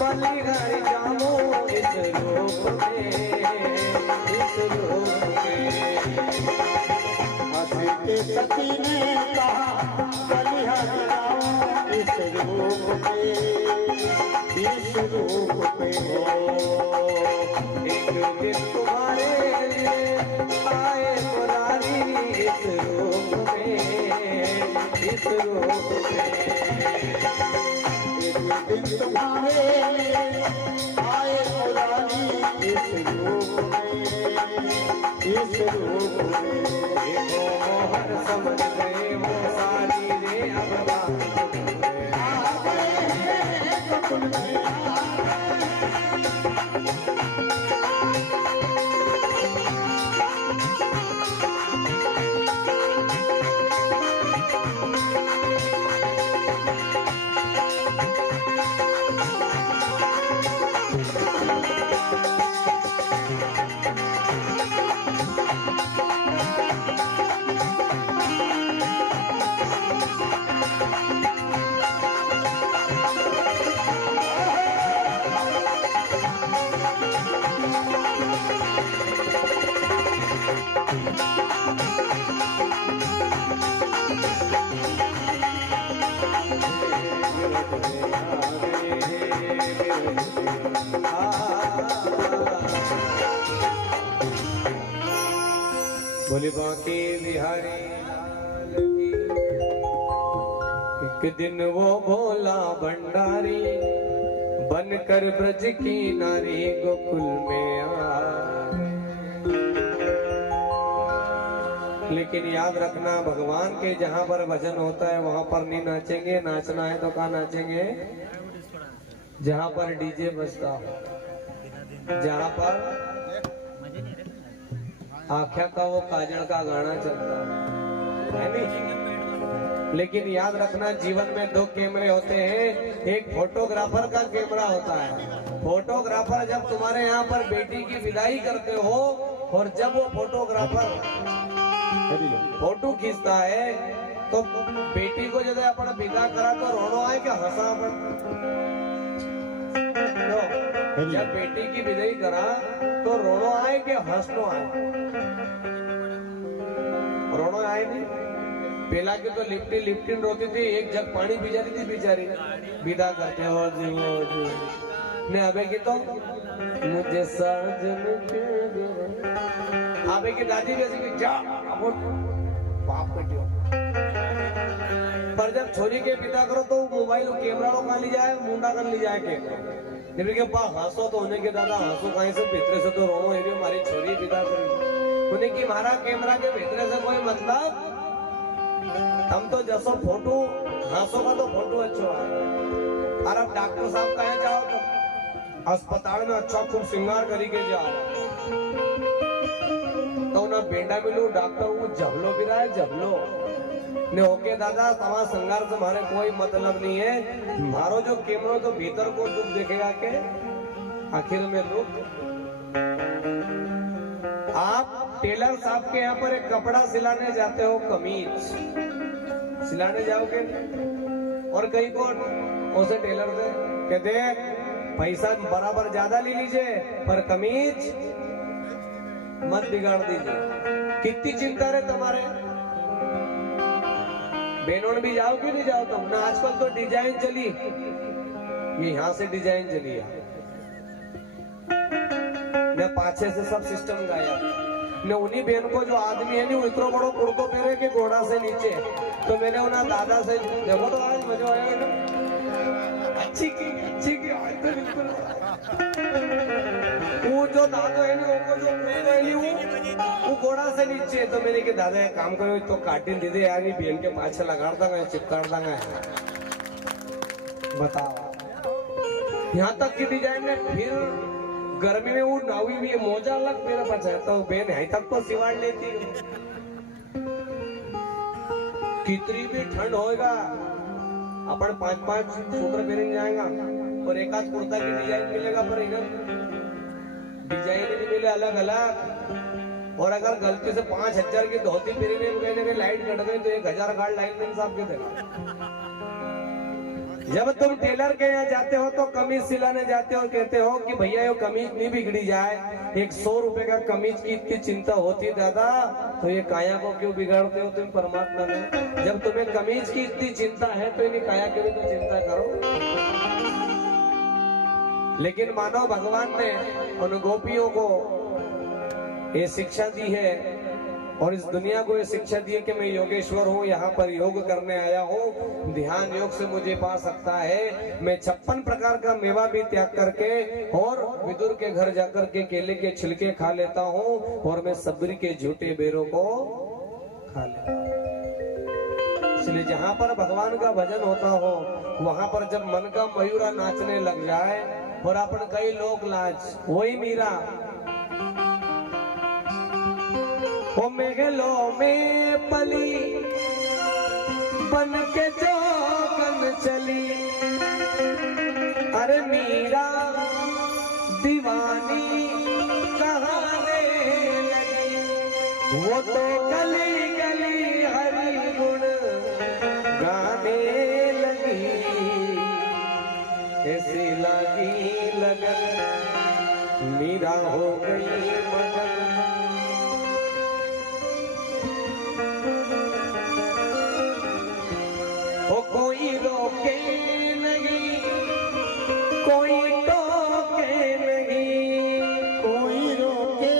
बलिहारी जामो इस रूप में, इस रूप में। हंस के सती ने कहा बलिहारी जामो इस रूप में, इस रूप में। एक दिन तुम्हारे लिए आए मुरारी इस रूप में, इस रूप में। तुम्हारे आए मुरारी इस रूप में, इस रूप में। देखो मोहर समझ गए वो सारी रे अब बात बोले बांके बिहारी लाल की। एक दिन वो भोला भंडारी बनकर ब्रज की नारी गोकुल में आए। लेकिन याद रखना भगवान के जहाँ पर भजन होता है वहां पर नहीं नाचेंगे, नाचना है तो कहाँ नाचेंगे? जहाँ पर डीजे बजता हो, जहाँ पर आख्या का वो काजल का गाना चलता है नहीं। लेकिन याद रखना जीवन में दो कैमरे होते हैं, एक फोटोग्राफर का कैमरा होता है। फोटोग्राफर जब तुम्हारे यहाँ पर बेटी की विदाई करते हो और जब वो फोटोग्राफर फोटो खींचता है तो बेटी को जब अपन विदा करा तो रोनो आए क्या हंसा अपन? जब बेटी की विदाई करा तो रोनो आए कि हंसनो आए? रोनो आए नहीं। पहला की तो लिपटी लिपटिन रोती थी, एक जग पानी पी जाती थी बेचारी, विदा करते हो जी वो जी। ने अबे की तो मुझे साजन के अबे की दादी भी ऐसी जा अब बाप कटियो। पर जब छोरी के पिता करो तो मोबाइल कैमरा लो कहाँ ली जाए, मुंडा कर ली जाए कैमरा। जब के पास हंसो तो उन्हें के दादा हंसो कहीं से भीतरे से तो रोनो ये भी हमारी छोरी पिता कर उन्हें की मारा कैमरा के भीतरे से कोई मतलब। हम तो जैसो फोटो हंसो का तो फोटो अच्छा है। और अब डॉक्टर साहब कहे जाओ तो अस्पताल में अच्छा खूब श्रृंगार करके जाओ तो ना बेंडा मिलू डॉक्टर वो जबलो भी रहा है जबलो ने होके दादा तमा श्रृंगार से हमारे कोई मतलब नहीं है। मारो जो कैमरा तो भीतर को दुख देखेगा के आखिर में दुख। आप टेलर साहब के यहाँ पर एक कपड़ा सिलाने जाते हो, कमीज सिलाने जाओगे और कहीं को उसे टेलर से कहते पैसा बराबर ज्यादा ले लीजिए पर कमीज मत बिगाड़ दीजिए। कितनी चिंता है तुम्हारे बहनों भी जाओ कि नहीं जाओ तुम ना? आजकल तो डिजाइन चली, ये यहाँ से डिजाइन चली है, मैं पाछे से सब सिस्टम गाया। ने उन्हीं बहन को जो आदमी है नहीं इतना बड़ो कुर्तो पहने के घोड़ा से नीचे। तो मैंने उन्हें दादा से देखो तो आज मजा आया ना, अच्छी की आज तो बिल्कुल वो जो दादो है नहीं वो जो पहने नहीं वो घोड़ा से नीचे। तो मैंने कि दादा एक काम करो तो काटिन दे दे यार, ये बहन के पाछे लगाड़ता है चिपकाड़ देंगे। बताओ यहाँ तक की डिजाइन में फिर गर्मी में वो नावी भी मोजा अलग मेरा पास है तो बहन है तक तो सिवाड़ लेती। कितनी भी ठंड होएगा अपन 5-5 सूत्र पहन जाएगा और एक आध कुर्ता की डिजाइन मिलेगा, पर इधर डिजाइन नहीं मिले अलग अलग। और अगर गलती से 5,000 की धोती पहनी में लाइट कट गई तो 1,000 गार्ड लाइन साहब के देगा। जब तुम टेलर के यहाँ जाते हो तो कमीज सिलाने जाते हो, कहते हो कि भैया ये कमीज नहीं बिगड़ी जाए, 100 रुपए का कमीज की इतनी चिंता होती दादा, तो ये काया को क्यों बिगाड़ते हो तुम परमात्मा ने? जब तुम्हें कमीज की इतनी चिंता है तो इन्हें काया की भी तो चिंता करो। लेकिन मानो भगवान ने उन गोपियों को ये शिक्षा दी है और इस दुनिया को ये शिक्षा दी है कि मैं योगेश्वर हूँ, यहाँ पर योग करने आया हूँ, ध्यान योग से मुझे पा सकता है। मैं 56 प्रकार का मेवा भी त्याग करके और विदुर के घर जाकर के केले के छिलके खा लेता हूँ और मैं सबरी के झूठे बेरों को खा लेता हूँ। इसलिए जहाँ पर भगवान का भजन होता हो वहां पर जब मन का मयूरा नाचने लग जाए और अपन कई लोक लाज, वही मीरा ओ मेघलों में पली बन के जोगन चली, अरे मीरा दीवानी कहाने लगी, वो तो गली गली हरि गुण गाने लगी, ऐसी लगी लगन मीरा हो गई मगन। कोई रोके नहीं, कोई टोके नहीं, कोई रोके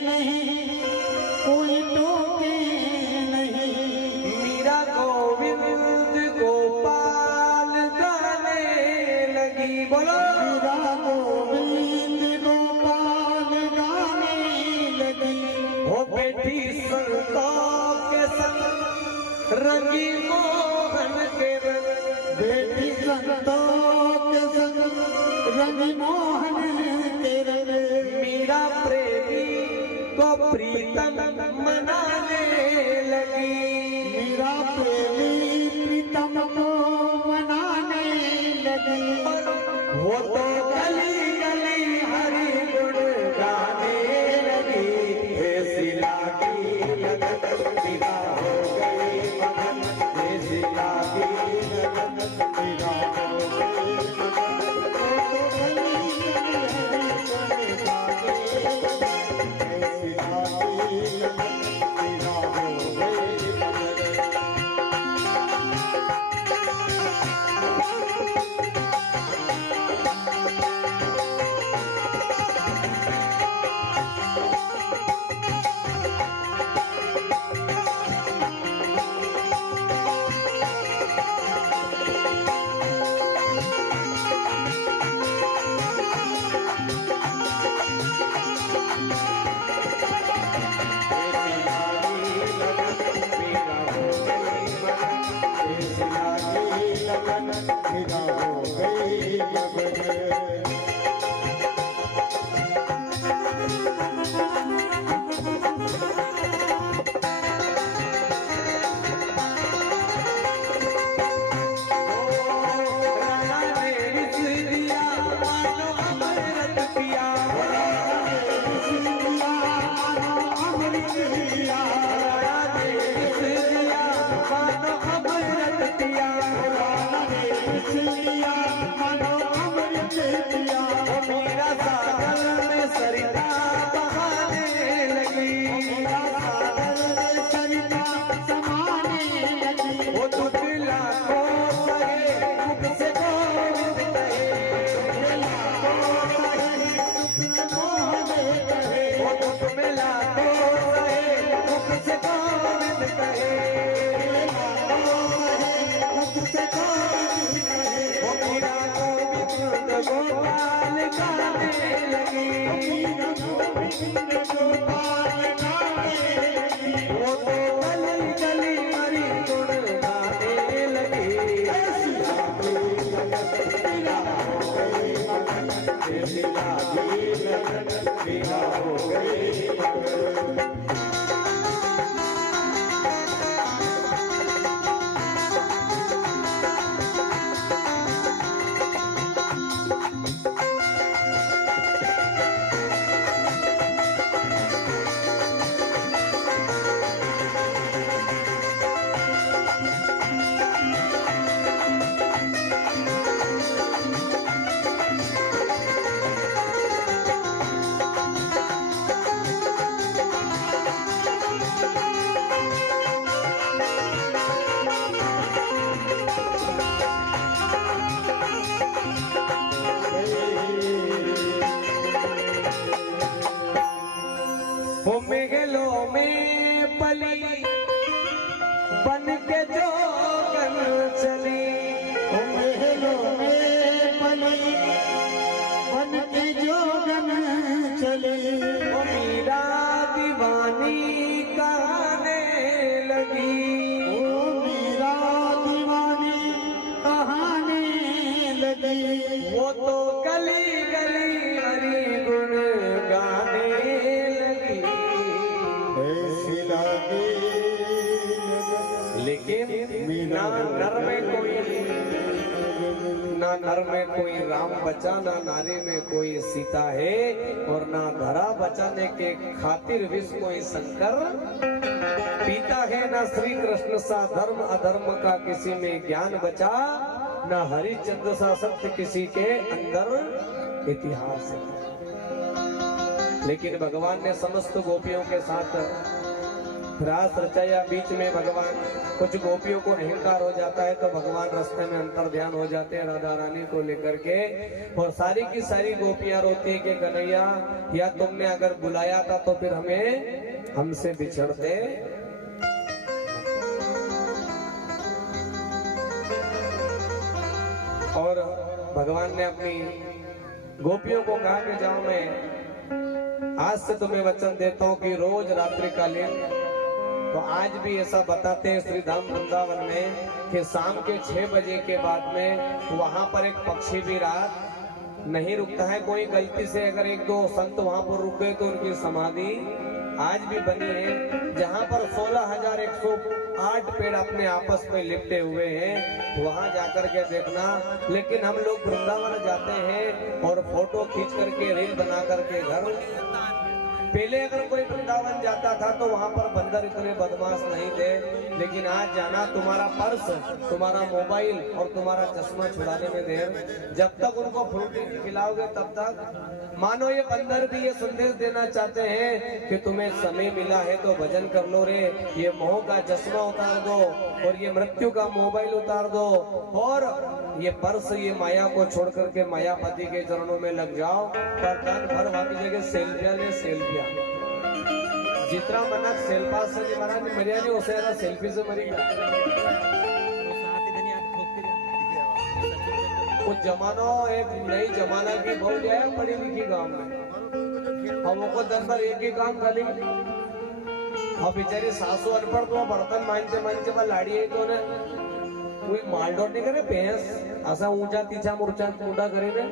नहीं, कोई टोके नहीं, मीरा गोविंद गोपाल गाने लगी। बोलो मीरा गोविंद गोपाल गाने लगी, वो बेटी संतों के संग रंगी मोहन के रंग, बेटी संतों के संग रंगी मोहन के रंग, मीरा प्रेमी को प्रीतम मनाने लगी, मीरा प्रेमी प्रीतम को मनाने लगी, वो तो गली गली हरि गुण गाने लगी, ऐसी लागी लगन मीरा हो गई मगन, ऐसी लागी लगन मीरा हो गई लेकिन ना नर में कोई राम बचा, ना नारी में कोई सीता है, और ना धरा बचाने के खातिर विष कोई शंकर पीता है। ना श्री कृष्ण सा धर्म अधर्म का किसी में ज्ञान बचा, ना हरिचंद्र सा सत्य किसी के अंदर इतिहास है। लेकिन भगवान ने समस्त गोपियों के साथ रास रचाया। बीच में भगवान कुछ गोपियों को अहंकार हो जाता है तो भगवान रास्ते में अंतर ध्यान हो जाते हैं राधा रानी को लेकर के, और सारी की सारी गोपियां रोती है कि कन्हैया या तुमने अगर बुलाया था तो फिर हमें हमसे बिछड़ते। और भगवान ने अपनी गोपियों को कहा कि जाओ मैं आज से तुम्हें वचन देता हूं कि रोज रात्रिकालीन, तो आज भी ऐसा बताते हैं श्री धाम वृंदावन में कि शाम के 6 बजे के बाद में वहां पर एक पक्षी भी रात नहीं रुकता है। कोई गलती से अगर एक दो संत वहां पर रुक गए तो उनकी समाधि आज भी बनी है, जहां पर 16,108 पेड़ अपने आपस में लिपटे हुए हैं, वहां जाकर के देखना। लेकिन हम लोग वृंदावन जाते हैं और फोटो खींच करके रील बना करके घर। पहले अगर कोई वृंदावन जाता था तो वहां पर बंदर इतने बदमाश नहीं थे, लेकिन आज जाना तुम्हारा पर्स, तुम्हारा मोबाइल और तुम्हारा चश्मा छुड़ाने में देर। जब तक उनको फ्रूटी खिलाओगे तब तक मानो ये बंदर भी ये संदेश देना चाहते हैं कि तुम्हें समय मिला है तो भजन कर लो रे, ये मोह का चश्मा उतार दो और ये मृत्यु का मोबाइल उतार दो और ये पर्स, ये माया को छोड़ करके मायापति के चरणों में लग जाओ। पर तन भर वाकी जगह सेल्फिया ने सेल्फिया जितना मनक सेल्फा से मरा नहीं मरिया नहीं उसे सेल्फी से मरी गया। वो जमाना एक नई जमाना की बहुत है पढ़ी लिखी गांव में, हम वो दंदर एक ही काम खाली और बेचारी सासू अनपढ़ तो बर्तन मांझते मांझते लाड़ी है तो ने कोई मालडोट नहीं करे भैंस ऐसा ऊंचा तीछा मुर्चा मुंडा करे ने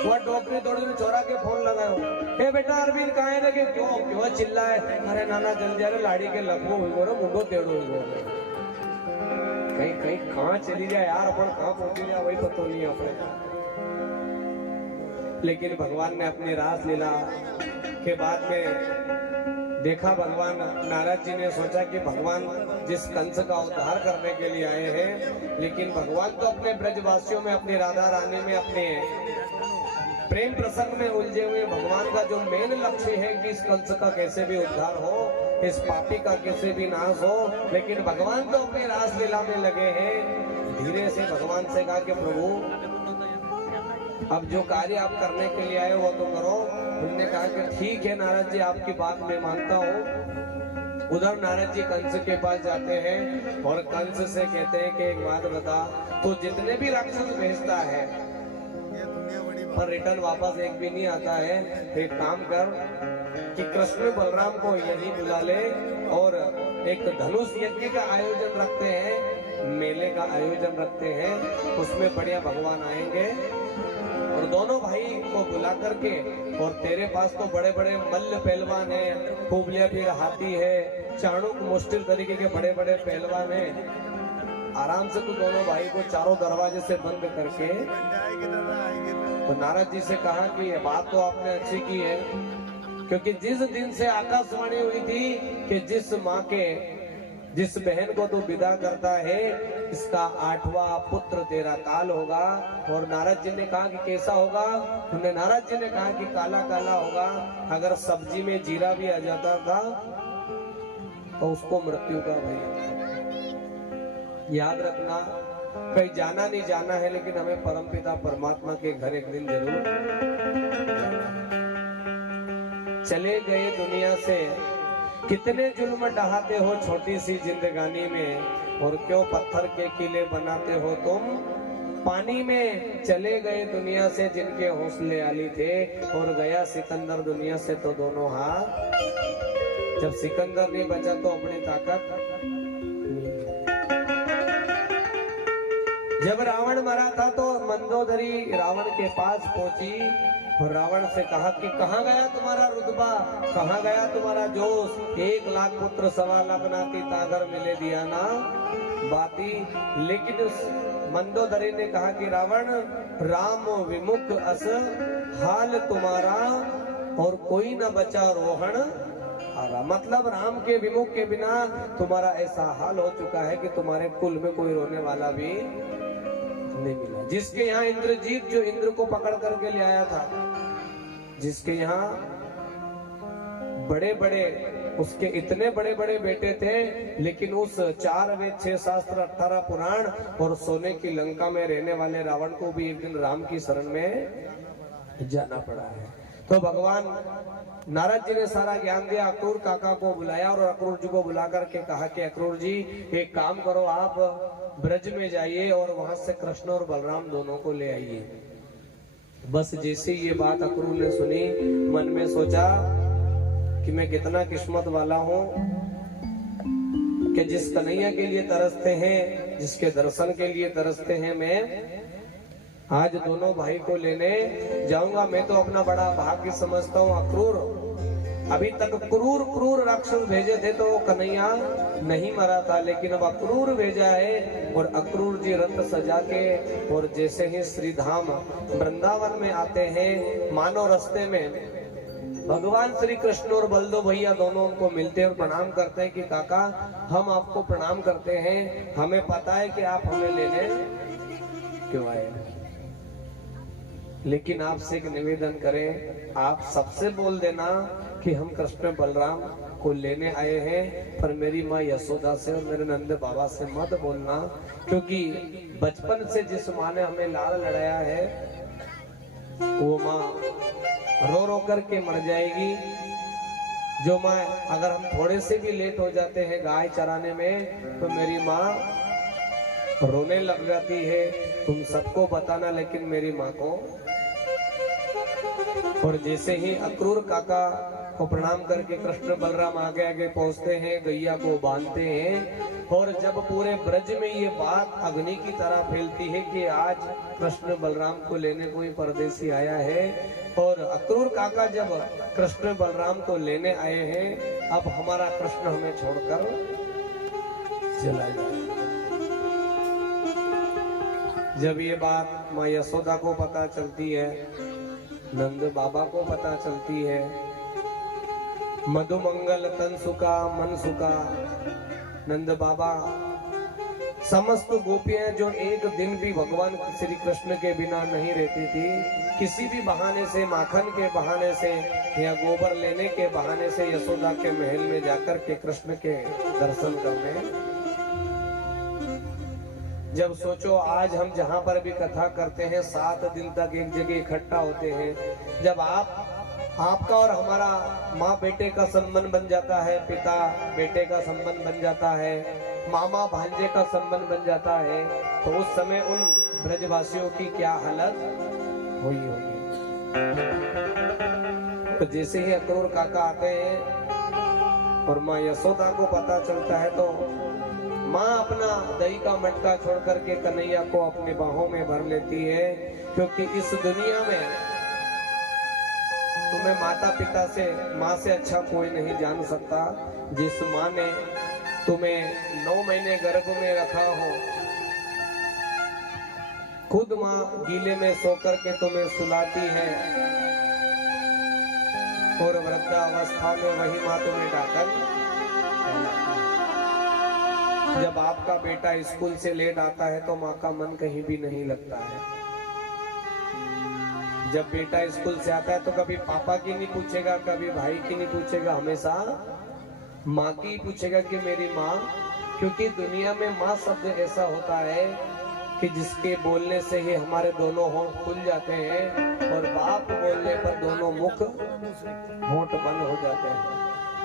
वो डॉक्टरी थोड़ी में छोरा के फोन लगायो, ए बेटा अरविंद कहाँ है कि क्यों चिल्लाए, अरे नाना जल्दी अरे लाड़ी के लखो हुई रो मुंडो तेड़ो हुई कहीं कहीं कहाँ चली जाए यार, अपन कहाँ पहुंची जाए वही पता नहीं अपने। लेकिन भगवान ने अपनी रास लीला के बाद में देखा, भगवान नारद जी ने सोचा कि भगवान जिस कंस का उद्धार करने के लिए आए हैं, लेकिन भगवान तो अपने ब्रजवासियों में, अपनी राधा रानी में, अपने प्रेम प्रसंग में उलझे हुए। भगवान का जो मेन लक्ष्य है कि इस कंस का कैसे भी उद्धार हो, इस पापी का कैसे भी नाश हो, लेकिन भगवान तो अपनी रास लीला में लगे हैं। धीरे से भगवान से कहा कि प्रभु अब जो कार्य आप करने के लिए आए वो तो करो। उन्होंने कहा कि ठीक है नारद जी, आपकी बात मैं मानता हूँ। उधर नारद जी कंस के पास जाते हैं और कंस से कहते हैं कि एक बात बता, तो जितने भी राक्षस भेजता है पर रिटर्न वापस एक भी नहीं आता है, एक काम कर कि कृष्ण बलराम को यही बुला ले और एक धनुष यज्ञ का आयोजन रखते हैं, मेले का आयोजन रखते हैं, उसमें बढ़िया भगवान आएंगे और दोनों भाई को बुला करके, और तेरे पास तो बड़े बड़े मल्ल पहलवान है, कुबलिया फिर हाथी है, चाणुक मुष्टिल तरीके के बड़े बड़े पहलवान है, आराम से तू दोनों भाई को चारों दरवाजे से बंद करके। तो नारद जी से कहा कि ये बात तो आपने अच्छी की है, क्योंकि जिस दिन से आकाशवाणी हुई थी कि जिस माँ के जिस बहन को तू विदा करता है इसका 8वां पुत्र तेरा काल होगा। और नारद जी ने कहा कि कैसा होगा, उन्हें नारद जी ने कहा कि काला काला होगा, अगर सब्जी में जीरा भी आ जाता था तो उसको मृत्यु का भय। याद रखना, कहीं जाना नहीं जाना है, लेकिन हमें परमपिता परमात्मा के घर एक दिन जरूर चले गए दुनिया से। कितने जुल्म ढहाते हो छोटी सी जिंदगानी में, और क्यों पत्थर के किले बनाते हो तुम पानी में। चले गए दुनिया से जिनके हौसले आली थे, और गया सिकंदर दुनिया से तो दोनों हाथ। जब सिकंदर नहीं बचा तो अपनी ताकत। जब रावण मरा था तो मंदोदरी रावण के पास पहुंची और रावण से कहा कि कहाँ गया तुम्हारा रुतबा, कहाँ गया तुम्हारा जोश, 1 लाख पुत्र 1.25 लाख नाती तागर मिले दिया ना बाती। लेकिन उस मंदोदरी ने कहा कि रावण राम विमुख अस हाल तुम्हारा और कोई न बचा रोहण आरा। मतलब राम के विमुख के बिना तुम्हारा ऐसा हाल हो चुका है कि तुम्हारे कुल में कोई रोने वाला भी नहीं मिला। जिसके यहाँ इंद्रजीत जो इंद्र को पकड़ करके ले आया था, जिसके यहाँ बड़े बड़े उसके इतने बड़े बड़े बेटे थे, लेकिन उस 4 वेद 6 शास्त्र 18 पुराण और सोने की लंका में रहने वाले रावण को भी एक दिन राम की शरण में जाना पड़ा है। तो भगवान नारद जी ने सारा ज्ञान दिया, अक्रूर काका को बुलाया और अक्रूर जी को बुला करके कहा कि अक्रूर जी एक काम करो, आप ब्रज में जाइए और वहां से कृष्ण और बलराम दोनों को ले आइए। बस जैसे ये बात अक्रूर ने सुनी, मन में सोचा कि मैं कितना किस्मत वाला हूँ कि जिस कन्हैया के लिए तरसते हैं, जिसके दर्शन के लिए तरसते हैं, मैं आज दोनों भाई को लेने जाऊंगा। मैं तो अपना बड़ा भाग्य समझता हूँ। अक्रूर अभी तक क्रूर क्रूर राक्षस भेजे थे तो कन्हैया नहीं मरा था, लेकिन अब अक्रूर भेजा है और अक्रूर जी रथ सजा के और जैसे ही श्री धाम वृंदावन में आते हैं, मानो रास्ते में भगवान श्री कृष्ण और बलदेव भैया दोनों उनको मिलते हैं और प्रणाम करते हैं कि काका हम आपको प्रणाम करते हैं, हमें पता है कि आप हमें लेने क्यों आए, लेकिन आपसे एक निवेदन करें, आप सबसे बोल देना कि हम कृष्ण बलराम को लेने आए हैं, पर मेरी माँ यशोदा से और मेरे नंद बाबा से मत बोलना, क्योंकि बचपन से जिस माँ ने हमें लाल लड़ाया है वो माँ रो रो करके मर जाएगी। जो माँ अगर हम थोड़े से भी लेट हो जाते हैं गाय चराने में तो मेरी माँ रोने लग जाती है। तुम सबको बताना लेकिन मेरी माँ को। और जैसे ही अक्रूर काका को प्रणाम करके कृष्ण बलराम आगे आगे पहुंचते हैं, गैया को बांधते हैं, और जब पूरे ब्रज में ये बात अग्नि की तरह फैलती है कि आज कृष्ण बलराम को लेने कोई परदेसी आया है, और अक्रूर काका जब कृष्ण बलराम को लेने आए हैं, अब हमारा कृष्ण हमें छोड़कर चला जाए। जब ये बात माँ यशोदा को पता चलती है, नंद बाबा को पता चलती है, मधुमंगल तन सुखा मन सुखा, नंद बाबा समस्त गोपियां जो एक दिन भी भगवान श्री कृष्ण के बिना नहीं रहती थी, किसी भी बहाने से, माखन के बहाने से या गोबर लेने के बहाने से यशोदा के महल में जाकर के कृष्ण के दर्शन करने। जब सोचो आज हम जहाँ पर भी कथा करते हैं 7 दिन तक एक जगह इकट्ठा होते हैं, जब आपका और हमारा माँ बेटे का संबंध बन जाता है, पिता बेटे का संबंध बन जाता है, मामा भांजे का संबंध बन जाता है, तो उस समय उन ब्रजवासियों की क्या हालत हुई होगी। तो जैसे ही अक्रूर काका आते हैं और माँ यशोदा को पता चलता है तो माँ अपना दही का मटका छोड़ करके कन्हैया को अपनी बाहों में भर लेती है, क्योंकि इस दुनिया में तुम्हें माता पिता से, माँ से अच्छा कोई नहीं जान सकता। जिस माँ ने तुम्हें 9 महीने गर्भ में रखा हो, खुद माँ गीले में सो करके तुम्हें सुलाती है, और वृद्धावस्था में वही माँ तुम्हें डाकर। जब आपका बेटा स्कूल से लेट आता है तो माँ का मन कहीं भी नहीं लगता है। जब बेटा स्कूल से आता है तो कभी पापा की नहीं पूछेगा, कभी भाई की नहीं पूछेगा, हमेशा माँ की पूछेगा कि मेरी माँ। क्योंकि दुनिया में माँ शब्द ऐसा होता है कि जिसके बोलने से ही हमारे दोनों होंठ खुल जाते हैं, और बाप बोलने पर दोनों मुख होंठ बंद हो जाते हैं।